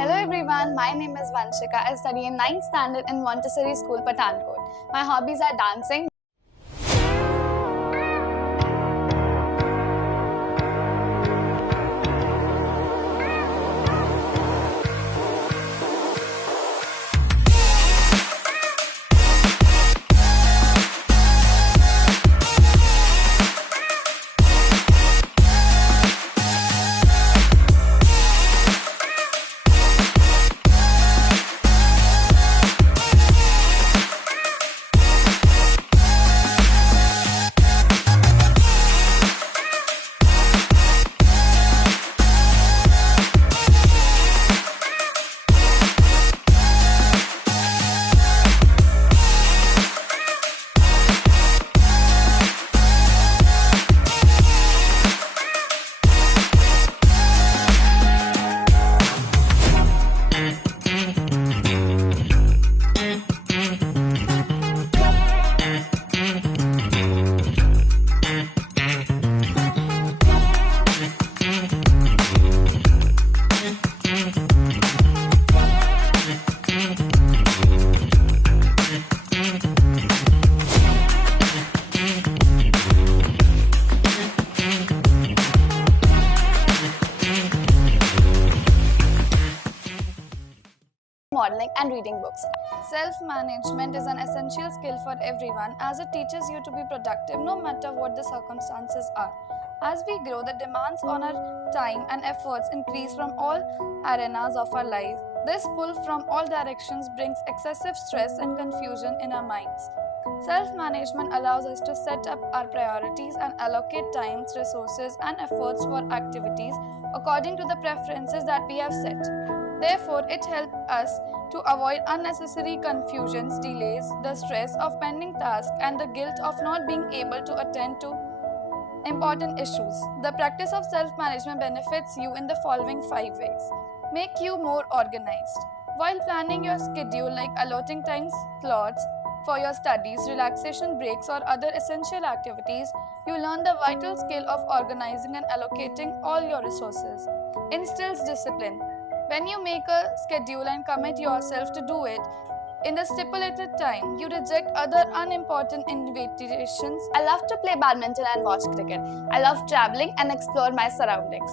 Hello everyone, my name is Vanshika. I study in 9th standard in Montessori School, Pathankot. My hobbies are dancing. Modeling and reading books. Self-management is an essential skill for everyone as it teaches you to be productive no matter what the circumstances are. As we grow, the demands on our time and efforts increase from all arenas of our life. This pull from all directions brings excessive stress and confusion in our minds. Self-management allows us to set up our priorities and allocate times, resources, and efforts for activities according to the preferences that we have set. Therefore, it helps us to avoid unnecessary confusions, delays, the stress of pending tasks, and the guilt of not being able to attend to important issues. The practice of self-management benefits you in the following 5 ways. Make you more organized. While planning your schedule, like allotting time slots for your studies, relaxation breaks, or other essential activities, you learn the vital skill of organizing and allocating all your resources. Instills discipline. When you make a schedule and commit yourself to do it in the stipulated time, you reject other unimportant invitations. I love to play badminton and watch cricket. I love traveling and explore my surroundings.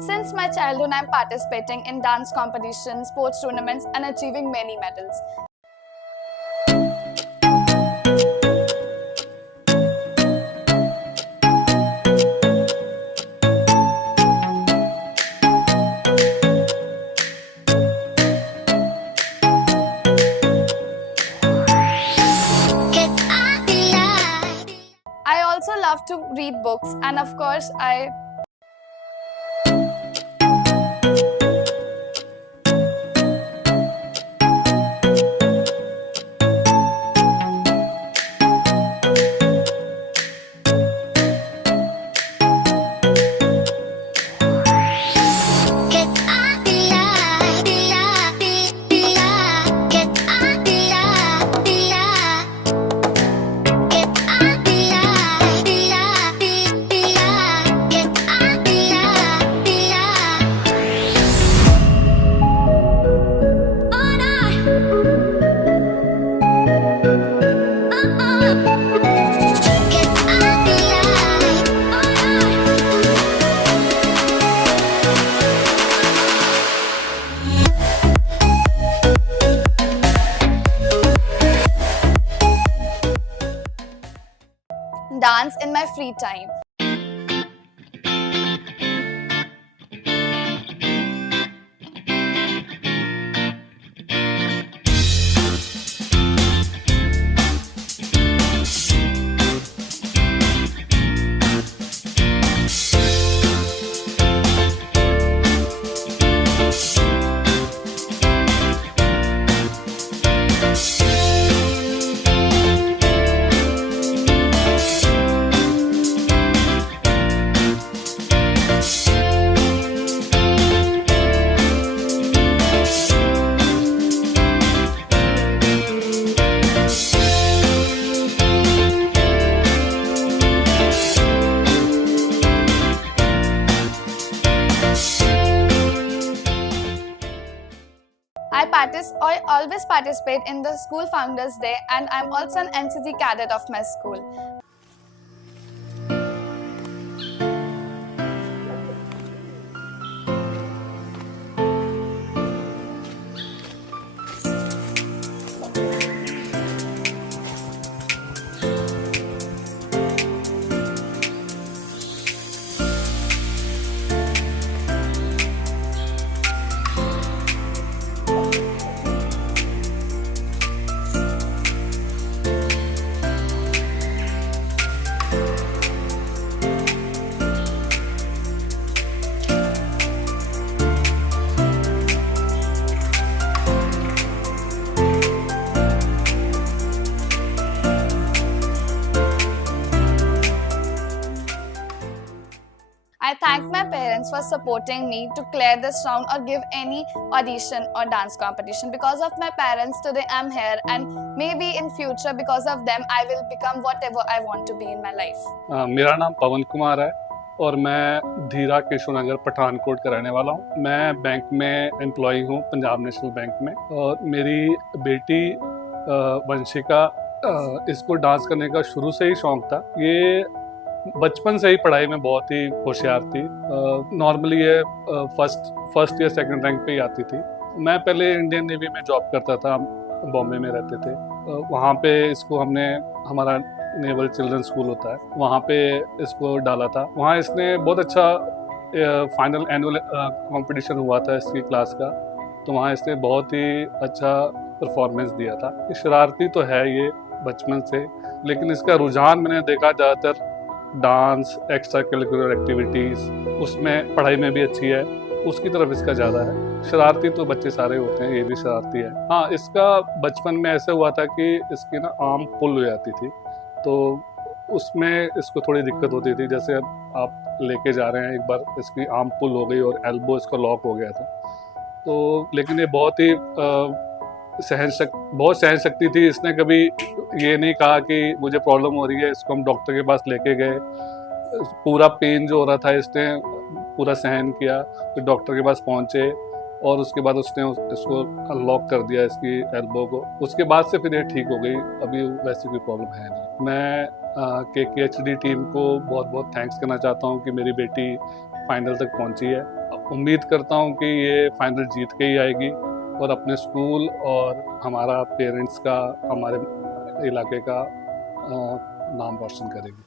Since my childhood, I am participating in dance competitions, sports tournaments, and achieving many medals. I also love to read books, and of course, I dance in my free time. I always participate in the school founders day, and I'm also an NCC cadet of my school. I thank my parents for supporting me to clear this round or give any audition or dance competition. Because of my parents, today I'm here, and maybe in future because of them I will become whatever I want to be in my life. मेरा नाम पवन कुमार है और मैं धीरा केशवनगर पठानकोट का रहने वाला हूँ। मैं बैंक में एम्प्लॉई हूँ, पंजाब नेशनल बैंक में, और मेरी बेटी वंशिका, इसको डांस करने का शुरू से ही शौक था। ये बचपन से ही पढ़ाई में बहुत ही होशियार थी। नॉर्मली ये फर्स्ट या सेकंड रैंक पे ही आती थी। मैं पहले इंडियन नेवी में जॉब करता था, बॉम्बे में रहते थे। वहाँ पे इसको हमने, हमारा नेवल चिल्ड्रन स्कूल होता है, वहाँ पे इसको डाला था। वहाँ इसने बहुत अच्छा फाइनल एनुअल कंपटीशन हुआ था इसकी क्लास का, तो वहाँ इसने बहुत ही अच्छा परफॉर्मेंस दिया था। शरारती तो है ये बचपन से, लेकिन इसका रुझान मैंने देखा ज़्यादातर डांस, एक्स्ट्रा करिकुलर एक्टिविटीज़, उसमें पढ़ाई में भी अच्छी है, उसकी तरफ इसका ज़्यादा है। शरारती तो बच्चे सारे होते हैं, ये भी शरारती है। हाँ, इसका बचपन में ऐसा हुआ था कि इसकी ना आर्म पुल हो जाती थी, तो उसमें इसको थोड़ी दिक्कत होती थी। जैसे अब आप लेके जा रहे हैं, एक बार इसकी आर्म पुल हो गई और एल्बो इसका लॉक हो गया था। तो लेकिन ये बहुत ही बहुत सहन शक्ति थी। इसने कभी ये नहीं कहा कि मुझे प्रॉब्लम हो रही है। इसको हम डॉक्टर के पास लेके गए, पूरा पेन जो हो रहा था इसने पूरा सहन किया, फिर डॉक्टर के पास पहुँचे और उसके बाद उसने इसको अनलॉक कर दिया, इसकी एल्बो को। उसके बाद से फिर ये ठीक हो गई, अभी वैसी कोई प्रॉब्लम है नहीं। मैं KKHD टीम को बहुत बहुत थैंक्स करना चाहता हूँ कि मेरी बेटी फाइनल तक पहुँची है। उम्मीद करता हूँ कि ये फाइनल जीत के ही आएगी और अपने स्कूल और हमारा पेरेंट्स का, हमारे इलाके का नाम रोशन करेगी।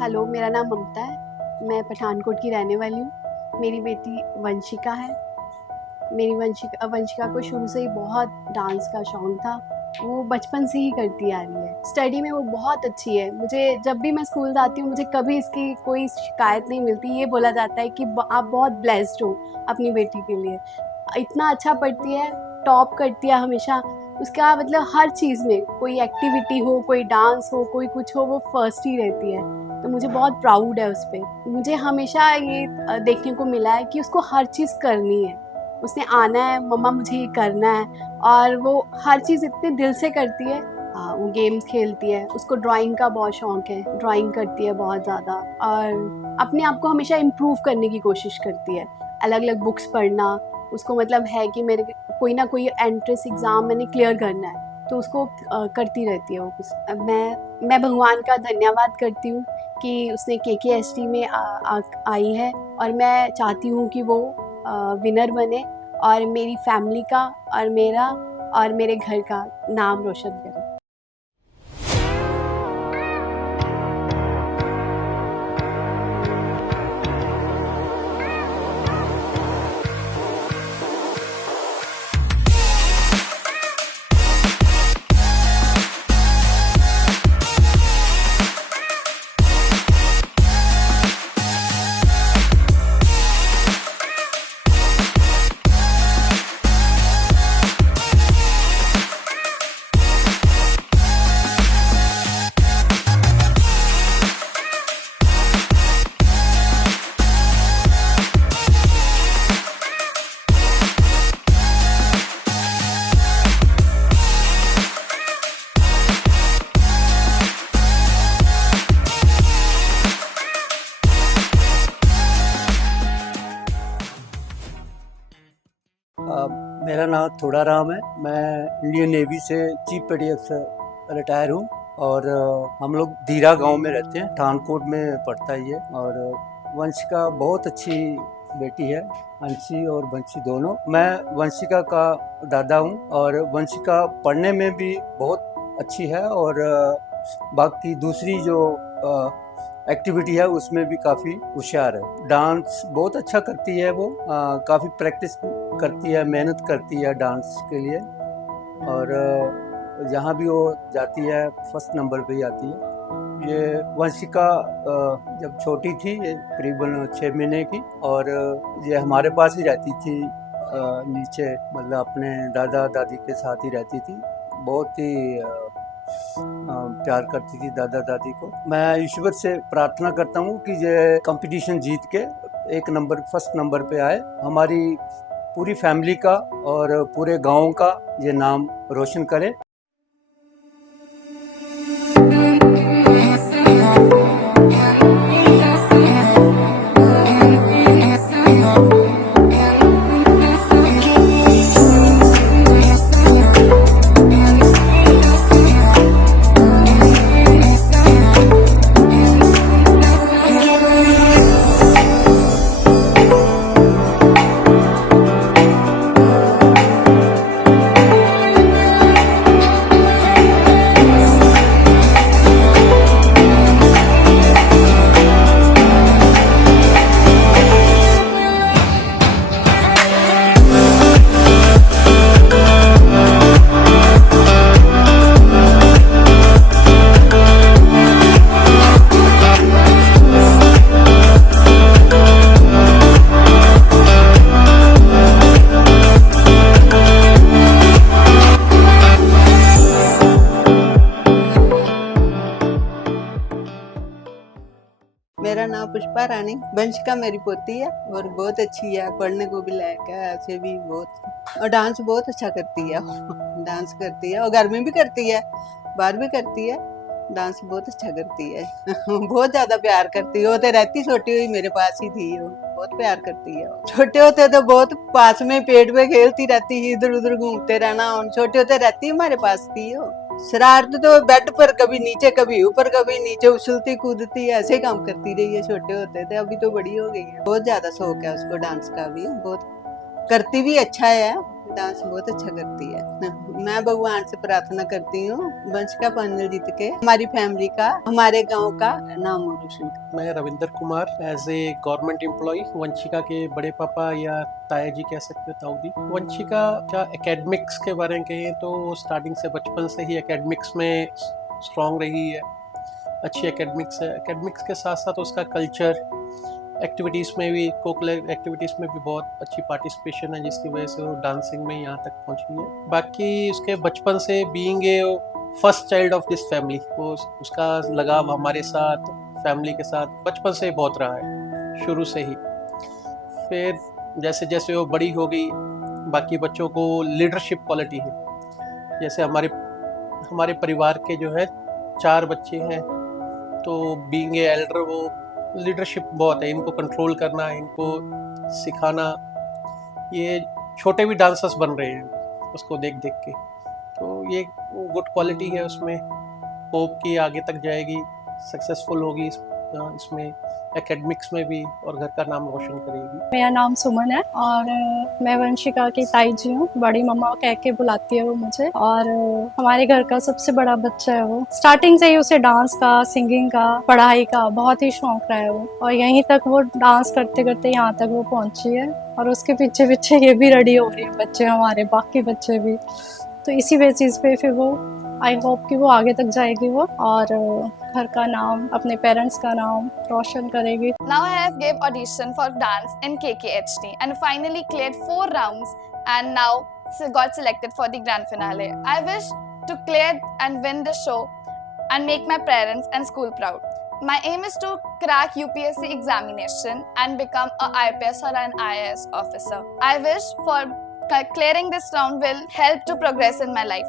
हेलो, मेरा नाम ममता है। मैं पठानकोट की रहने वाली हूँ। मेरी बेटी वंशिका है। मेरी वंशिका को शुरू से ही बहुत डांस का शौक था। वो बचपन से ही करती आ रही है। स्टडी में वो बहुत अच्छी है। मुझे जब भी मैं स्कूल जाती हूँ, मुझे कभी इसकी कोई शिकायत नहीं मिलती। ये बोला जाता है कि आप बहुत ब्लेस्ड हो अपनी बेटी के लिए। इतना अच्छा पढ़ती है, टॉप करती है हमेशा। उसका मतलब हर चीज़ में, कोई एक्टिविटी हो, कोई डांस हो, कोई कुछ हो, वो फर्स्ट ही रहती है। तो मुझे बहुत प्राउड है उस पे। मुझे हमेशा ये देखने को मिला है कि उसको हर चीज़ करनी है। उसने आना है, मम्मा मुझे ये करना है, और वो हर चीज़ इतने दिल से करती है। वो गेम्स खेलती है, उसको ड्राइंग का बहुत शौक है, ड्राइंग करती है बहुत ज़्यादा, और अपने आप को हमेशा इम्प्रूव करने की कोशिश करती है। अलग अलग बुक्स पढ़ना उसको मतलब है कि मेरे कोई ना कोई एंट्रेंस एग्ज़ाम मैंने क्लियर करना है, तो उसको करती रहती है वो कुछ। अब मैं भगवान का धन्यवाद करती हूँ कि उसने KKST में आई है, और मैं चाहती हूँ कि वो विनर बने और मेरी फैमिली का और मेरा और मेरे घर का नाम रोशन करे। मेरा नाम थोड़ा राम है। मैं इंडियन नेवी से चीफ पेटी अफसर रिटायर हूँ, और हम लोग धीरा गांव में रहते हैं, पठानकोट में पड़ता है ये। और वंशिका बहुत अच्छी बेटी है, अंशी और वंशी दोनों। मैं वंशिका का दादा हूँ, और वंशिका पढ़ने में भी बहुत अच्छी है, और बाकी दूसरी जो एक्टिविटी है उसमें भी काफ़ी होशियार है। डांस बहुत अच्छा करती है वो, काफ़ी प्रैक्टिस करती है, मेहनत करती है डांस के लिए, और जहाँ भी वो जाती है फर्स्ट नंबर पे ही आती है। ये वंशिका जब छोटी थी, ये करीबन 6 महीने की, और ये हमारे पास ही रहती थी, नीचे मतलब अपने दादा दादी के साथ ही रहती थी। बहुत ही प्यार करती थी दादा दादी को। मैं ईश्वर से प्रार्थना करता हूँ कि ये कंपटीशन जीत के एक नंबर फर्स्ट नंबर पे आए, हमारी पूरी फैमिली का और पूरे गांव का ये नाम रोशन करे। मेरा नाम पुष्पा रानी, वंशिका मेरी पोती है और बहुत अच्छी है, पढ़ने को भी लायक है, ऐसे भी बहुत, और डांस बहुत अच्छा करती है। डांस करती है और घर में भी करती है, बाहर भी करती है, डांस बहुत अच्छा करती है। बहुत ज्यादा प्यार करती है। वो तो रहती छोटी हुई मेरे पास ही थी, वो बहुत प्यार करती है। छोटे होते तो बहुत पास में पेड़ पे खेलती रहती है, इधर उधर घूमते रहना। छोटे होते रहती हमारे पास थी वो। शरारत तो बेड पर कभी नीचे कभी ऊपर कभी नीचे उछलती कूदती ऐसे काम करती रही है छोटे होते थे। अभी तो बड़ी हो गई है। बहुत ज्यादा शौक है उसको डांस का भी, बहुत करती भी अच्छा है, डांस बहुत अच्छा करती है। मैं भगवान से प्रार्थना करती हूँ वंशिका फाइनल जीत के हमारी फैमिली का, हमारे गांव का नाम रोशन। मैं Ravinder Kumar, as a government employ, Vanshika के बड़े पापा या ताया जी कह सकते हो, ताऊ जी। वंशिका का एकेडमिक्स के बारे में कहें तो वो स्टार्टिंग से बचपन से ही एकेडमिक्स में स्ट्रांग रही है, अच्छी एकेडमिक्स है। एकेडमिक्स के साथ साथ उसका कल्चर एक्टिविटीज़ में भी, कोकुलर एक्टिविटीज़ में भी बहुत अच्छी पार्टिसिपेशन है, जिसकी वजह से वो डांसिंग में यहाँ तक पहुँची है। बाकी उसके बचपन से being a first child of this family, वो उसका लगाव हमारे साथ, फैमिली के साथ बचपन से ही बहुत रहा है, शुरू से ही। फिर जैसे जैसे वो बड़ी हो गई, बाकी बच्चों को लीडरशिप क्वालिटी है। जैसे हमारे परिवार के जो है 4 बच्चे हैं, तो बीइंग ए एल्डर वो लीडरशिप बहुत है, इनको कंट्रोल करना, इनको सिखाना। ये छोटे भी डांसर्स बन रहे हैं उसको देख देख के, तो ये गुड क्वालिटी है उसमें। होप कि आगे तक जाएगी, सक्सेसफुल होगी इसमें एकेडमिक्स में भी, और घर का नाम रोशन करेगी। मेरा नाम सुमन है और मैं वंशिका की ताई जी हूँ। बड़ी मम्मा कह के बुलाती है वो मुझे, और हमारे घर का सबसे बड़ा बच्चा है वो। स्टार्टिंग से ही उसे डांस का, सिंगिंग का, पढ़ाई का बहुत ही शौक रहा है वो, और यहीं तक वो डांस करते करते यहाँ तक वो पहुँची है। और उसके पीछे पीछे ये भी रेडी हो रही है बच्चे, हमारे बाकी बच्चे भी। तो इसी बेसिस पे फिर वो आई होप कि वो आगे तक जाएगी वो, और घर का नाम, अपने पेरेंट्स का नाम रोशन करेगी। Now I have gave audition for dance in KKHT and finally cleared 4 rounds and now got selected for the grand finale. I wish to clear and win the show and make my parents and school proud. My aim is to crack UPSC examination and become a IPS or an IAS officer. I wish for clearing this round will help to progress in my life.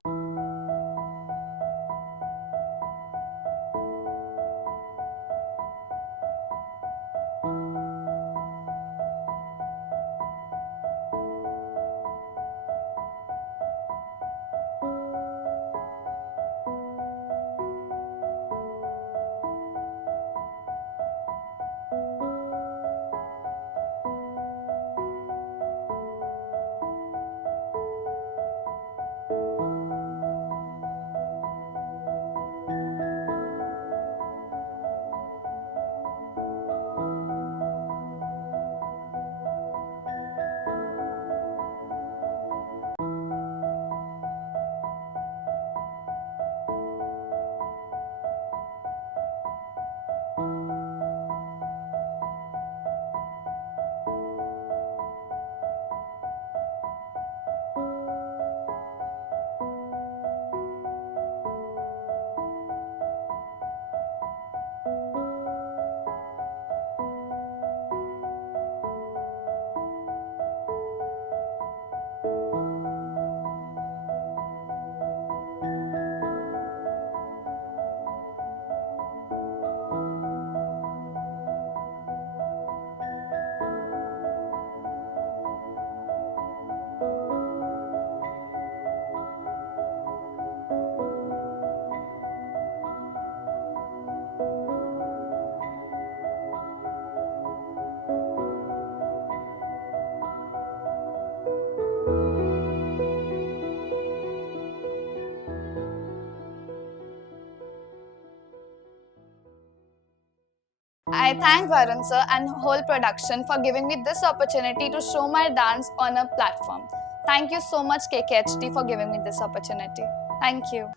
I thank Varun sir and whole production for giving me this opportunity to show my dance on a platform. Thank you so much KKHT for giving me this opportunity. Thank you.